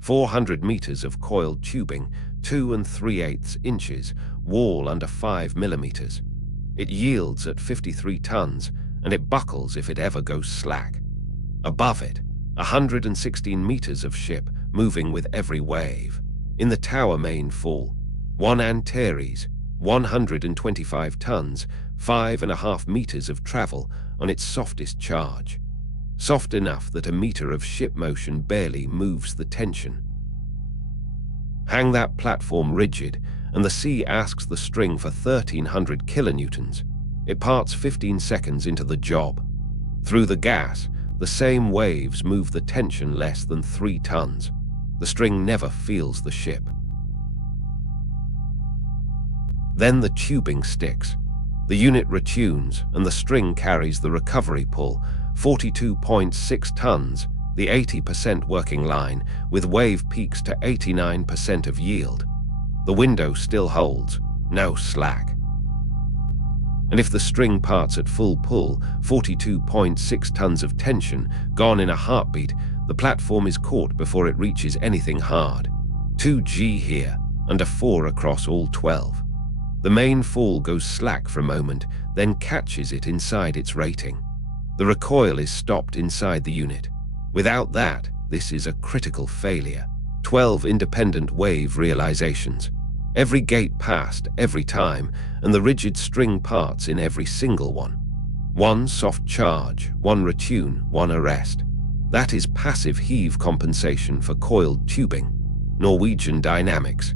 400 meters of coiled tubing, 2 3/8 inches, wall under 5 millimeters. It yields at 53 tons, and it buckles if it ever goes slack. Above it, 116 meters of ship moving with every wave. In the tower main fall, 1 ANTARES, 125 tons, 5.5 meters of travel on its softest charge. Soft enough that a meter of ship motion barely moves the tension. Hang that platform rigid, and the sea asks the string for 1,300 kilonewtons. It parts 15 seconds into the job. Through the gas, the same waves move the tension less than 3 tons. The string never feels the ship. Then the tubing sticks. The unit retunes, and the string carries the recovery pull, 42.6 tons, the 80% working line, with wave peaks to 89% of yield. The window still holds, no slack. And if the string parts at full pull, 42.6 tons of tension, gone in a heartbeat, the platform is caught before it reaches anything hard. 2G here, under 4 across all 12. The main fall goes slack for a moment, then catches it inside its rating. The recoil is stopped inside the unit. Without that, this is a critical failure. 12 independent wave realisations. Every gate passed every time, and the rigid string parts in every single one. 1 soft charge, 1 retune, 1 arrest. That is passive heave compensation for coiled tubing. Norwegian dynamics.